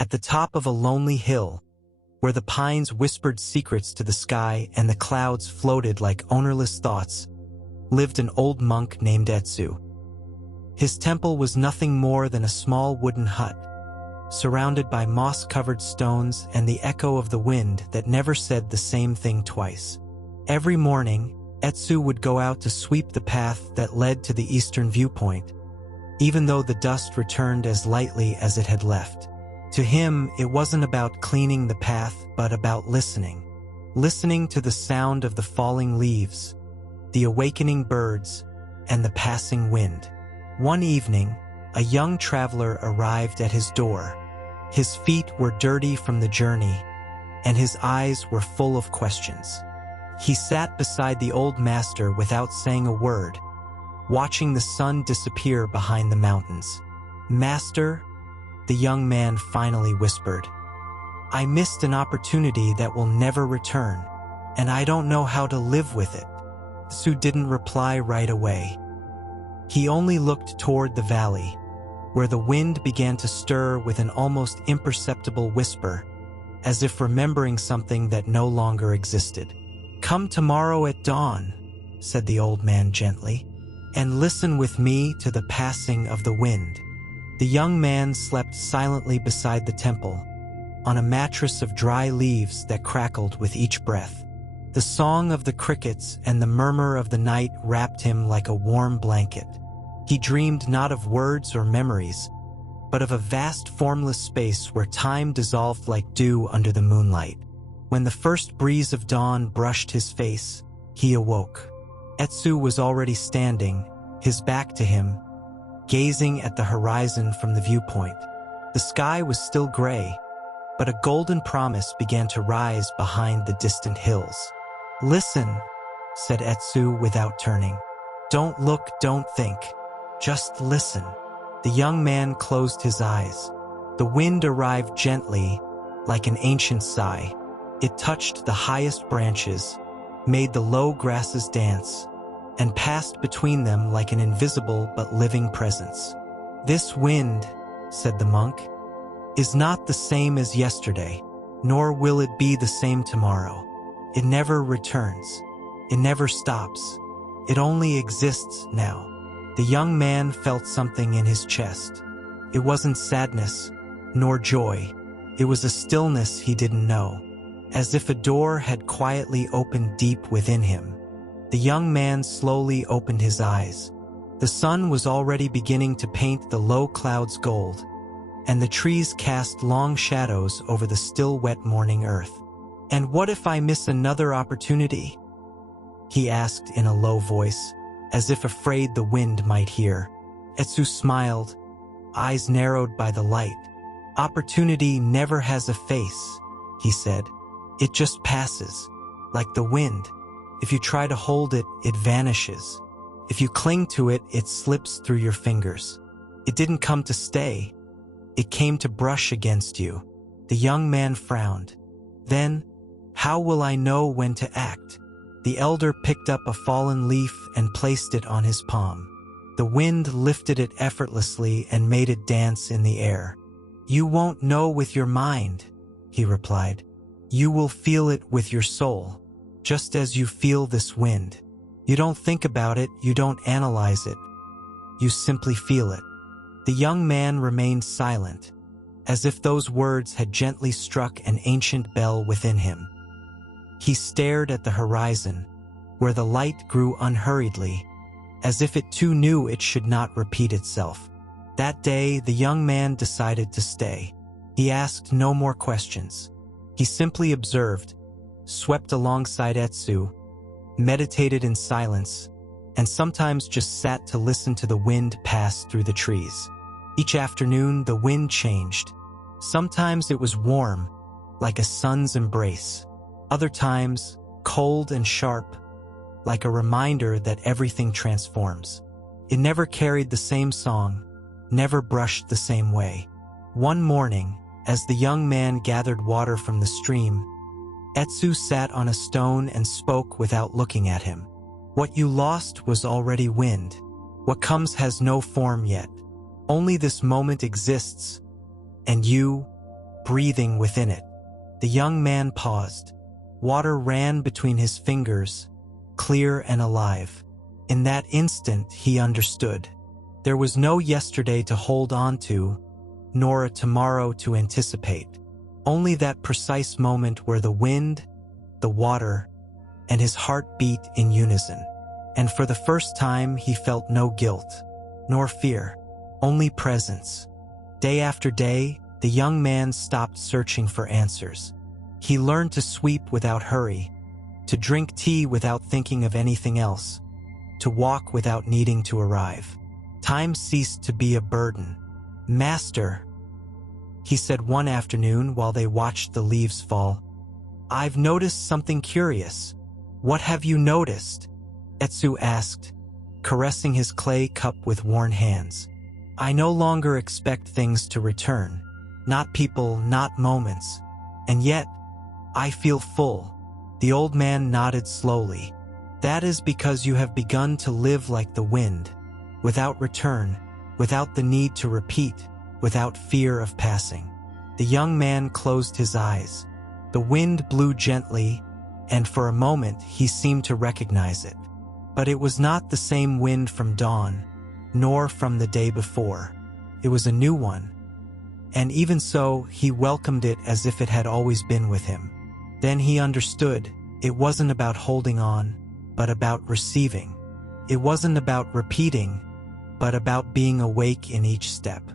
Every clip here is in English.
At the top of a lonely hill, where the pines whispered secrets to the sky and the clouds floated like ownerless thoughts, lived an old monk named Etsu. His temple was nothing more than a small wooden hut, surrounded by moss-covered stones and the echo of the wind that never said the same thing twice. Every morning, Etsu would go out to sweep the path that led to the eastern viewpoint, even though the dust returned as lightly as it had left. To him, it wasn't about cleaning the path, but about listening. Listening to the sound of the falling leaves, the awakening birds, and the passing wind. One evening, a young traveler arrived at his door. His feet were dirty from the journey, and his eyes were full of questions. He sat beside the old master without saying a word, watching the sun disappear behind the mountains. "Master," the young man finally whispered, "I missed an opportunity that will never return, and I don't know how to live with it." Etsu didn't reply right away. He only looked toward the valley, where the wind began to stir with an almost imperceptible whisper, as if remembering something that no longer existed. "Come tomorrow at dawn," said the old man gently, "and listen with me to the passing of the wind." The young man slept silently beside the temple, on a mattress of dry leaves that crackled with each breath. The song of the crickets and the murmur of the night wrapped him like a warm blanket. He dreamed not of words or memories, but of a vast formless space where time dissolved like dew under the moonlight. When the first breeze of dawn brushed his face, he awoke. Etsu was already standing, his back to him, gazing at the horizon from the viewpoint. The sky was still gray, but a golden promise began to rise behind the distant hills. "Listen," said Etsu without turning. "Don't look, don't think. Just listen." The young man closed his eyes. The wind arrived gently, like an ancient sigh. It touched the highest branches, made the low grasses dance, and passed between them like an invisible but living presence. "This wind," said the monk, "is not the same as yesterday, nor will it be the same tomorrow. It never returns. It never stops. It only exists now." The young man felt something in his chest. It wasn't sadness, nor joy. It was a stillness he didn't know, as if a door had quietly opened deep within him. The young man slowly opened his eyes. The sun was already beginning to paint the low clouds gold, and the trees cast long shadows over the still wet morning earth. "And what if I miss another opportunity?" he asked in a low voice, as if afraid the wind might hear. Etsu smiled, eyes narrowed by the light. "Opportunity never has a face," he said. "It just passes, like the wind. If you try to hold it, it vanishes. If you cling to it, it slips through your fingers. It didn't come to stay. It came to brush against you." The young man frowned. "Then, how will I know when to act?" The elder picked up a fallen leaf and placed it on his palm. The wind lifted it effortlessly and made it dance in the air. "You won't know with your mind," he replied. "You will feel it with your soul, just as you feel this wind. You don't think about it, you don't analyze it. You simply feel it." The young man remained silent, as if those words had gently struck an ancient bell within him. He stared at the horizon, where the light grew unhurriedly, as if it too knew it should not repeat itself. That day, the young man decided to stay. He asked no more questions. He simply observed, swept alongside Etsu, meditated in silence, and sometimes just sat to listen to the wind pass through the trees. Each afternoon, the wind changed. Sometimes it was warm, like a sun's embrace. Other times, cold and sharp, like a reminder that everything transforms. It never carried the same song, never brushed the same way. One morning, as the young man gathered water from the stream, Etsu sat on a stone and spoke without looking at him. "What you lost was already wind. What comes has no form yet. Only this moment exists, and you, breathing within it. The young man paused. Water ran between his fingers, clear and alive. In that instant, he understood. There was no yesterday to hold on to, nor a tomorrow to anticipate. Only that precise moment where the wind, the water, and his heart beat in unison. And for the first time, he felt no guilt, nor fear, only presence. Day after day, the young man stopped searching for answers. He learned to sweep without hurry, to drink tea without thinking of anything else, to walk without needing to arrive. Time ceased to be a burden. "Master," he said one afternoon while they watched the leaves fall, "I've noticed something curious." "What have you noticed?" Etsu asked, caressing his clay cup with worn hands. "I no longer expect things to return. Not people, not moments. And yet, I feel full." The old man nodded slowly. "That is because you have begun to live like the wind, without return, without the need to repeat, without fear of passing." The young man closed his eyes. The wind blew gently, and for a moment he seemed to recognize it. But it was not the same wind from dawn, nor from the day before. It was a new one. And even so, he welcomed it as if it had always been with him. Then he understood. It wasn't about holding on, but about receiving. It wasn't about repeating, but about being awake in each step.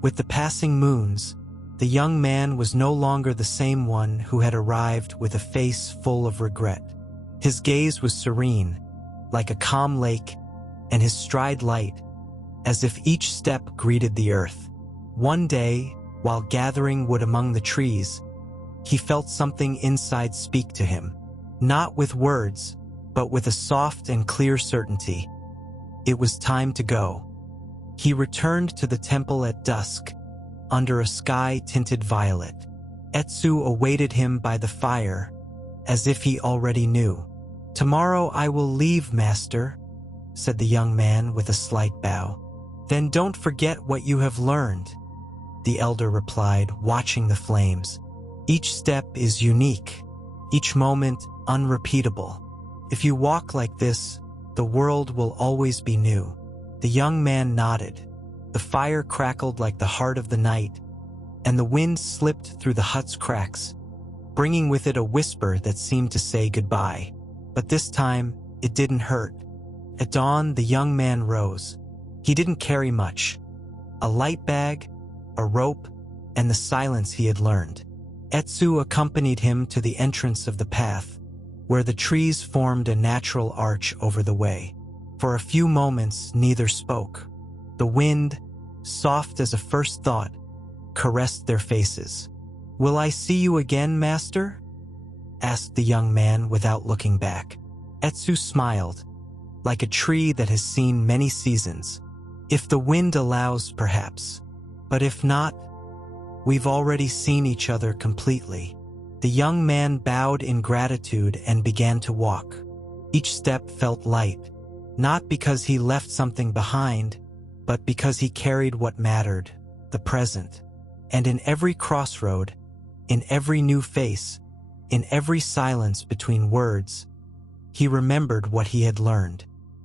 With the passing moons, the young man was no longer the same one who had arrived with a face full of regret. His gaze was serene, like a calm lake, and his stride light, as if each step greeted the earth. One day, while gathering wood among the trees, he felt something inside speak to him, not with words, but with a soft and clear certainty. It was time to go. He returned to the temple at dusk, under a sky tinted violet. Etsu awaited him by the fire, as if he already knew. "Tomorrow I will leave, master," said the young man with a slight bow. "Then don't forget what you have learned," the elder replied, watching the flames. "Each step is unique, each moment unrepeatable. If you walk like this, the world will always be new." The young man nodded. The fire crackled like the heart of the night, and the wind slipped through the hut's cracks, bringing with it a whisper that seemed to say goodbye. But this time, it didn't hurt. At dawn, the young man rose. He didn't carry much. A light bag, a rope, and the silence he had learned. Etsu accompanied him to the entrance of the path, where the trees formed a natural arch over the way. For a few moments, neither spoke. The wind, soft as a first thought, caressed their faces. "Will I see you again, master?" asked the young man without looking back. Etsu smiled, like a tree that has seen many seasons. "If the wind allows, perhaps. But if not, we've already seen each other completely." The young man bowed in gratitude and began to walk. Each step felt light, not because he left something behind, but because he carried what mattered, the present. And in every crossroad, in every new face, in every silence between words, he remembered what he had learned.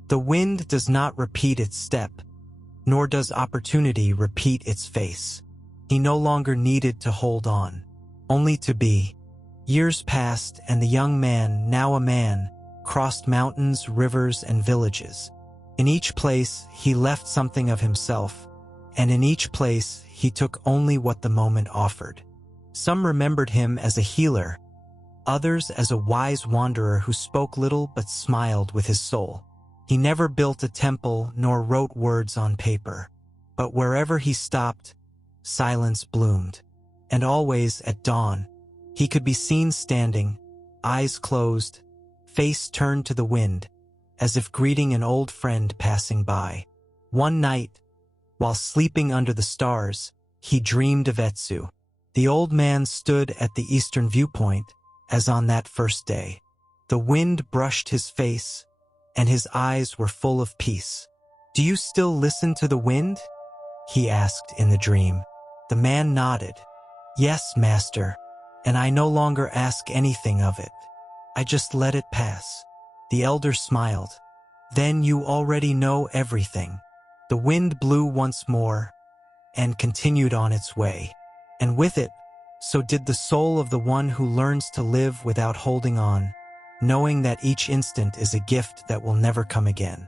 The wind does not repeat its step, nor does opportunity repeat its face. He no longer needed to hold on, only to be. Years passed, and the young man, now a man, crossed mountains, rivers, and villages. In each place, he left something of himself, and in each place, he took only what the moment offered. Some remembered him as a healer, others as a wise wanderer who spoke little but smiled with his soul. He never built a temple nor wrote words on paper, but wherever he stopped, silence bloomed. And always at dawn, he could be seen standing, eyes closed, face turned to the wind, as if greeting an old friend passing by. One night, while sleeping under the stars, he dreamed of Etsu. The old man stood at the eastern viewpoint, as on that first day. The wind brushed his face, and his eyes were full of peace. "Do you still listen to the wind?" he asked in the dream. The man nodded. Yes, master, and I no longer ask anything of it. I just let it pass. The elder smiled. Then you already know everything. The wind blew once more and continued on its way. And with it, so did the soul of the one who learns to live without holding on, knowing that each instant is a gift that will never come again.